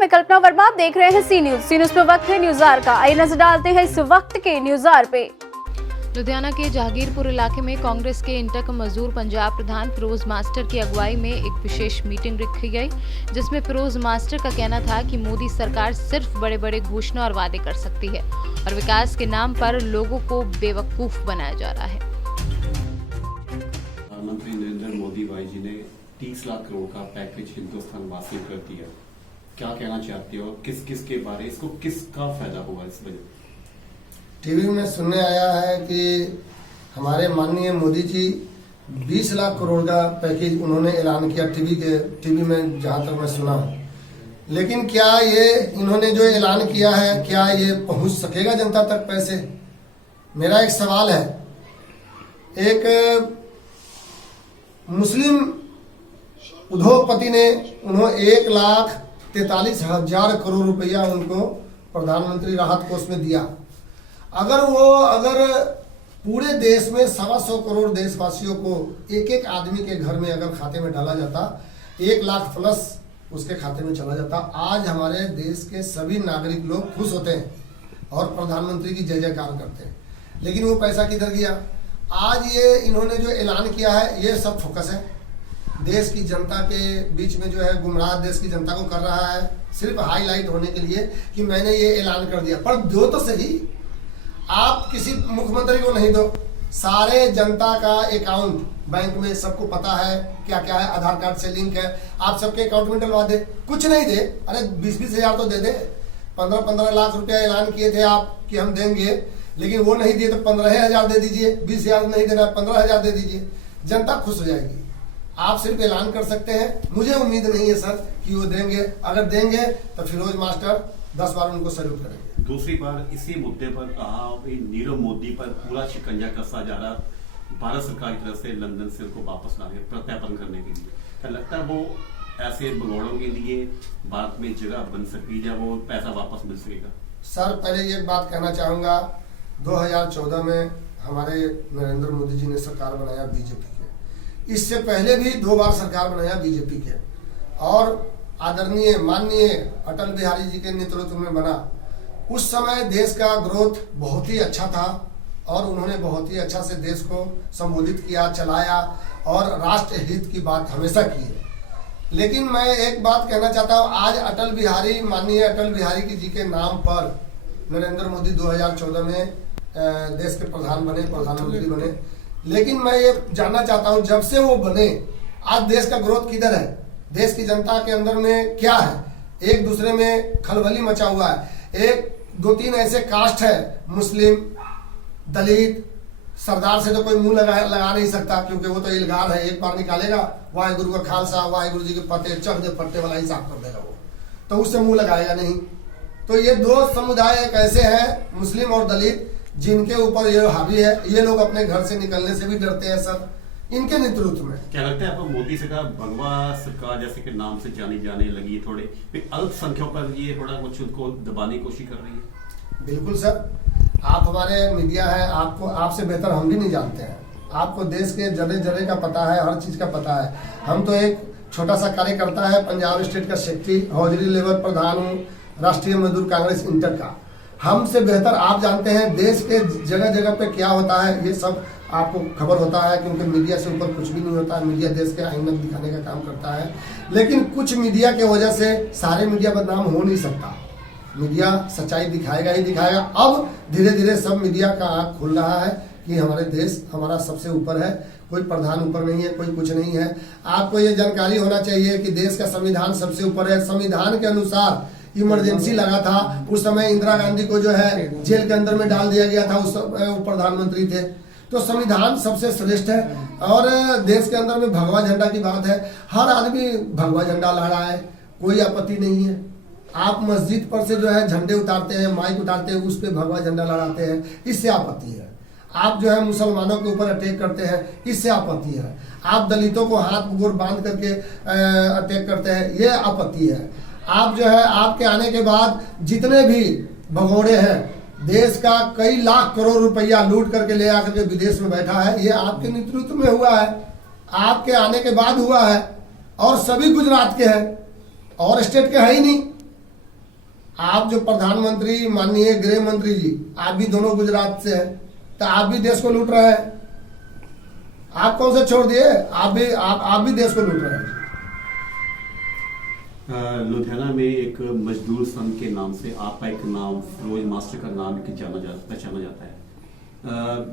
मैं कल्पना वर्मा। आप देख रहे हैं सी न्यूज पे वक्त है न्यूज आर का। आइए नजर डालते हैं इस वक्त के न्यूज आर पे। लुधियाना के जहांगीरपुर इलाके में कांग्रेस के इंटक मजदूर पंजाब प्रधान फिरोज मास्टर की अगुवाई में एक विशेष मीटिंग रखी गई, जिसमें फिरोज मास्टर का कहना था कि मोदी सरकार सिर्फ बड़े बड़े घोषणा और वादे कर सकती है और विकास के नाम पर लोगों को बेवकूफ बनाया जा रहा है। प्रधानमंत्री नरेंद्र मोदी भाई जी ने 30 लाख करोड़ का पैकेज हिंदुस्तान वासी कर दिया। क्या कहना चाहते हो, किस किस के बारे, इसको किसका फायदा होगा इस वजह? टीवी में सुनने आया है कि हमारे माननीय मोदी जी 20 लाख करोड़ का पैकेज उन्होंने ऐलान किया टीवी में, जहां तक मैं सुना। लेकिन क्या ये इन्होंने जो ऐलान किया है, क्या ये पहुंच सकेगा जनता तक पैसे? मेरा एक सवाल है। एक मुस्लिम उद्योगपति ने 1,43,000 करोड़ रुपया उनको प्रधानमंत्री राहत कोष में दिया। अगर पूरे देश में 125 करोड़ देशवासियों को एक एक आदमी के घर में अगर खाते में डाला जाता, 1 लाख प्लस उसके खाते में चला जाता, आज हमारे देश के सभी नागरिक लोग खुश होते हैं और प्रधानमंत्री की जय जयकार करते हैं। लेकिन वो पैसा किधर गया? आज ये इन्होंने जो ऐलान किया है, ये सब फोकस है देश की जनता के बीच में, जो है गुमराह देश की जनता को कर रहा है, सिर्फ हाईलाइट होने के लिए कि मैंने ये ऐलान कर दिया। पर दो तो सही, आप किसी मुख्यमंत्री को नहीं दो, सारे जनता का अकाउंट बैंक में सबको पता है क्या क्या है, आधार कार्ड से लिंक है, आप सबके अकाउंट में डलवा दे। कुछ नहीं दे, अरे 20-20 हजार तो दे दे। 15-15 लाख रुपया ऐलान किए थे आप कि हम देंगे, लेकिन वो नहीं दिए तो 15,000 दे दीजिए। 20,000 नहीं देना, 15,000 दे दीजिए, जनता खुश हो जाएगी। आप सिर्फ ऐलान कर सकते हैं। मुझे उम्मीद नहीं है सर कि वो देंगे। अगर देंगे तो फिरोज मास्टर 10 बार उनको सैल्यूट करेंगे। दूसरी बार इसी मुद्दे पर कहा नीरव मोदी पर पूरा शिकंजा कसा जा रहा, भारत सरकार की तरफ से लंदन से उनको वापस लाने, प्रत्यार्पण करने के लिए। क्या लगता है वो ऐसे भगोड़ों के लिए भारत में जगह बन सकती है, वो पैसा वापस मिल सकेगा? सर पहले ये बात कहना चाहूंगा, 2014 में हमारे नरेंद्र मोदी जी ने सरकार बनाया बीजेपी के। इससे पहले भी 2 बार सरकार बनाया बीजेपी के, और आदरणीय माननीय अटल बिहारी जी के नेतृत्व में बना। उस समय देश का ग्रोथ बहुत ही अच्छा था और उन्होंने बहुत ही अच्छा से देश को संबोधित किया, चलाया और राष्ट्र हित की बात हमेशा की है। लेकिन मैं एक बात कहना चाहता हूँ, आज माननीय अटल बिहारी जी के नाम पर नरेंद्र मोदी 2014 में देश के प्रधानमंत्री बने। लेकिन मैं ये जानना चाहता हूँ, जब से वो बने आज देश का ग्रोथ किधर है? देश की जनता के अंदर में क्या है? एक दूसरे में खलबली मचा हुआ है। 2-3 ऐसे कास्ट है, मुस्लिम, दलित, सरदार से तो कोई मुंह लगा नहीं सकता, क्योंकि वो तो इल्गार है। एक बार निकालेगा वाहेगुरु का खालसा, वाहेगुरु जी के पते चढ़ दे पट्टे वाला हिसाब कर देगा वो, तो उससे मुंह लगाएगा नहीं। तो ये 2 समुदाय एक ऐसे हैं, मुस्लिम और दलित, जिनके ऊपर ये हावी है। ये लोग अपने घर से निकलने से भी डरते हैं सर, इनके नेतृत्व में। क्या लगता है आपको मोदी सरकार भगवा सरकार जैसे के नाम से जानी जाने लगी, थोड़े अल्पसंख्यकों पर ये थोड़ा कुछ उनको दबाने की कोशिश कर रही है? बिल्कुल सर, आप हमारे मीडिया है, आपसे बेहतर हम भी नहीं जानते हैं। आपको देश के जरे का पता है, हर चीज का पता है। हम तो एक छोटा सा कार्यकर्ता है, पंजाब स्टेट का सेक्रेटरी, हौजरी लेवल प्रधान हूँ राष्ट्रीय मजदूर कांग्रेस इंटर का। हमसे बेहतर आप जानते हैं देश के जगह जगह पे क्या होता है, ये सब आपको खबर होता है, क्योंकि मीडिया से ऊपर कुछ भी नहीं होता है। मीडिया देश के आईना दिखाने का काम करता है, लेकिन कुछ मीडिया के वजह से सारे मीडिया बदनाम हो नहीं सकता। मीडिया सच्चाई दिखाएगा ही दिखाएगा। अब धीरे धीरे सब मीडिया का आँख खुल रहा है कि हमारे देश हमारा सबसे ऊपर है, कोई प्रधान ऊपर नहीं है, कोई कुछ नहीं है। आपको ये जानकारी होना चाहिए कि देश का संविधान सबसे ऊपर है। संविधान के अनुसार इमरजेंसी लगा था, उस समय इंदिरा गांधी को जो है जेल के अंदर में डाल दिया गया था, उस समय वो प्रधानमंत्री थे। तो संविधान सबसे श्रेष्ठ है। और देश के अंदर में भगवा झंडा की बात है, हर आदमी भगवा झंडा लहरा है, कोई आपत्ति नहीं है। आप मस्जिद पर से जो है झंडे उतारते हैं, माइक उतारते हैं, उस पर भगवा झंडा लहराते हैं, इससे आपत्ति है। आप जो है मुसलमानों के ऊपर अटैक करते हैं, इससे आपत्ति है। आप दलितों को हाथ गोर बांध करके अटैक करते हैं, ये आपत्ति है। आप जो है आपके आने के बाद जितने भी भगोड़े हैं, देश का कई लाख करोड़ रुपया लूट करके ले आकर के विदेश में बैठा है, ये आपके नेतृत्व में हुआ है, आपके आने के बाद हुआ है। और सभी गुजरात के हैं और स्टेट के है ही नहीं। आप जो प्रधानमंत्री माननीय गृह मंत्री जी, आप भी दोनों गुजरात से हैं, तो आप भी देश को लूट रहे हैं। आप कौन से छोड़ दिए, आप भी देश को लूट रहे हैं। लुधियाना में एक मजदूर संघ के नाम से आपका एक नाम फिरोज मास्टर का नाम पहचाना जाता है।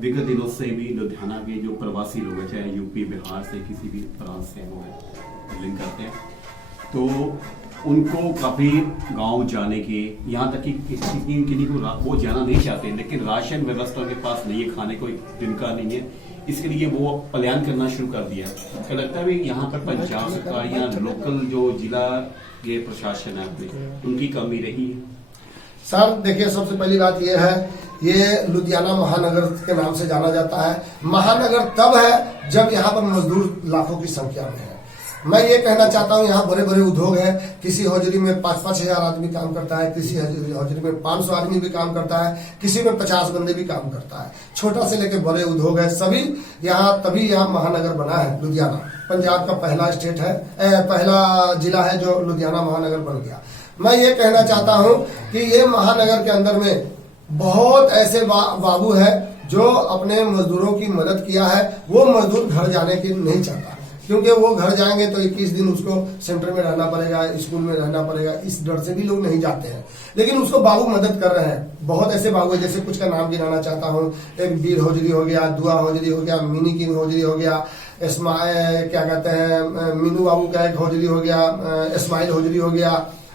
विगत दिनों से भी लुधियाना के जो प्रवासी लोग हैं, चाहे यूपी बिहार से किसी भी प्रांत से वो है लिंक करते हैं, तो उनको काफ़ी गांव जाने के, यहाँ तक कि किसी को वो जाना नहीं चाहते, लेकिन राशन व्यवस्था के पास नहीं है, खाने को जिनका नहीं है, इसके लिए वो पलायन करना शुरू कर दिया। क्या लगता है यहाँ पर पंजाब सरकार या लोकल जो जिला ये प्रशासन है उनकी कमी रही है? सर देखिए, सबसे पहली बात यह है, ये लुधियाना महानगर के नाम से जाना जाता है। महानगर तब है जब यहाँ पर मजदूर लाखों की संख्या में है। मैं ये कहना चाहता हूँ, यहाँ बड़े बड़े उद्योग हैं। किसी हौजरी में 5-5 हजार आदमी काम करता है, किसी हौजरी में 500 आदमी भी काम करता है, किसी में 50 बंदे भी काम करता है। छोटा से लेकर बड़े उद्योग है सभी यहाँ, तभी यहाँ महानगर बना है। लुधियाना पंजाब का पहला स्टेट है, पहला जिला है जो लुधियाना महानगर बन गया। मैं ये कहना चाहता हूँ कि ये महानगर के अंदर में बहुत ऐसे बाबू है जो अपने मजदूरों की मदद किया है। वो मजदूर घर जाने की नहीं चाहता, क्योंकि वो घर जाएंगे तो 21 दिन उसको सेंटर में रहना पड़ेगा, स्कूल में रहना पड़ेगा, इस डर से भी लोग नहीं जाते हैं। लेकिन उसको बाबू मदद कर रहे हैं। बहुत ऐसे बाबू है, जैसे कुछ का नाम गिनाना चाहता हूँ। एक वीर हौजरी हो गया, दुआ हौजरी हो गया, मिनी किंग हौजरी हो गया, क्या कहते हैं, मीनू बाबू का एक हौजरी हो गया, इस्माइल हौजरी हो गया,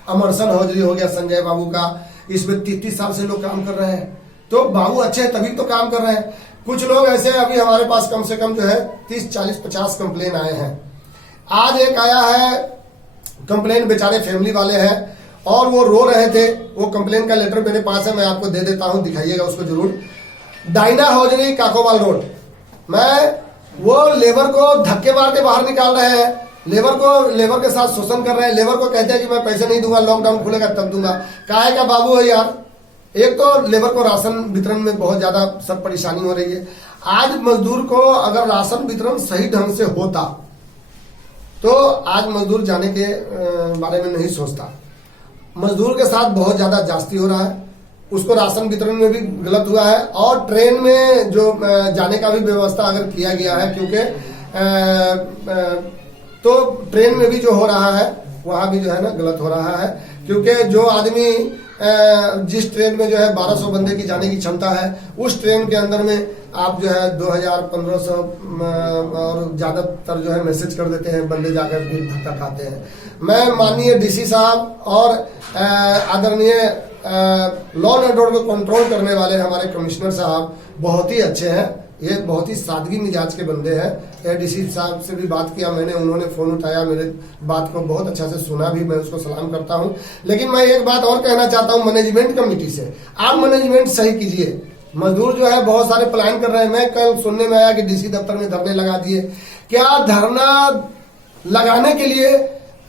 अमरसन हौजरी हो गया संजय बाबू का। इसमें 33 साल से लोग काम कर रहे हैं। तो बाबू अच्छे हैं तभी तो काम कर रहे हैं। कुछ लोग ऐसे, अभी हमारे पास कम से कम जो है 30, 40, 50 कंप्लेन आए हैं। आज एक आया है कंप्लेन, बेचारे फैमिली वाले हैं और वो रो रहे थे। वो कंप्लेन का लेटर मेरे पास है, मैं आपको दे देता हूं, दिखाइएगा उसको जरूर। डायना हौजरी काकोवाल रोड, वो लेबर को धक्के मार के बाहर निकाल रहे हैं। लेबर के साथ शोषण कर रहे हैं। लेबर को कहते हैं कि मैं पैसे नहीं दूंगा, लॉकडाउन खुलेगा तब दूंगा। काहे का बाबू है यार। एक तो लेबर को राशन वितरण में बहुत ज्यादा सब परेशानी हो रही है। आज मजदूर को अगर राशन वितरण सही ढंग से होता तो आज मजदूर जाने के बारे में नहीं सोचता। मजदूर के साथ बहुत ज्यादा जास्ती हो रहा है। उसको राशन वितरण में भी गलत हुआ है और ट्रेन में जो जाने का भी व्यवस्था अगर किया गया है, क्योंकि तो ट्रेन में भी जो हो रहा है वहां भी जो है ना गलत हो रहा है। क्योंकि जो आदमी जिस ट्रेन में जो है 1200 बंदे की जाने की क्षमता है, उस ट्रेन के अंदर में आप जो है 2000, 1500 और ज्यादातर जो है मैसेज कर देते हैं, बंदे जाकर फिर धक्का खाते हैं। मैं माननीय डीसी साहब और आदरणीय लॉ एंड ऑर्डर को कंट्रोल करने वाले हमारे कमिश्नर साहब बहुत ही अच्छे हैं। ये बहुत ही सादगी मिजाज के बंदे हैं। डीसी साहब से भी बात किया मैंने, उन्होंने फोन उठाया, मेरे बात को बहुत अच्छा से सुना भी, मैं उसको सलाम करता हूं। लेकिन मैं एक बात और कहना चाहता हूं मैनेजमेंट कमेटी से, आप मैनेजमेंट सही कीजिए। मजदूर जो है बहुत सारे प्लान कर रहे हैं। मैं कल सुनने में आया कि डीसी दफ्तर में धरने लगा दिए। क्या धरना लगाने के लिए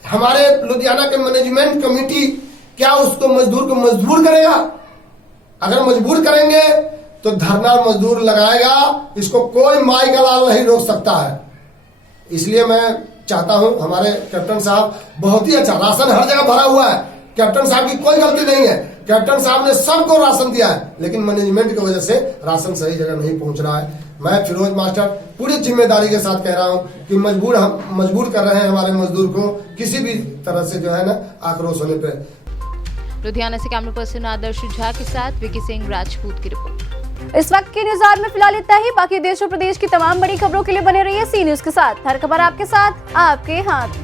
हमारे लुधियाना के मैनेजमेंट कमेटी क्या उसको मजदूर को मजबूर करेगा? अगर मजबूर करेंगे तो धरना मजदूर लगाएगा, इसको कोई माई का लाल नहीं रोक सकता है। इसलिए मैं चाहता हूं, हमारे कैप्टन साहब बहुत ही अच्छा, राशन हर जगह भरा हुआ है, कैप्टन साहब की कोई गलती नहीं है। कैप्टन साहब ने सबको राशन दिया है, लेकिन मैनेजमेंट की वजह से राशन सही जगह नहीं पहुंच रहा है। मैं फिरोज मास्टर पूरी जिम्मेदारी के साथ कह रहा हूं कि मजबूर कर रहे हैं हमारे मजदूर को किसी भी तरह से जो है ना आक्रोश होने पर। लुधियाना से कैमरा पर्सन आदर्श झा के साथ विकी सिंह राजपूत की रिपोर्ट। इस वक्त के न्यूज आवर में फिलहाल इतना ही। बाकी देश और प्रदेश की तमाम बड़ी खबरों के लिए बने रहिए सी न्यूज के साथ। हर खबर आपके साथ, आपके हाथ।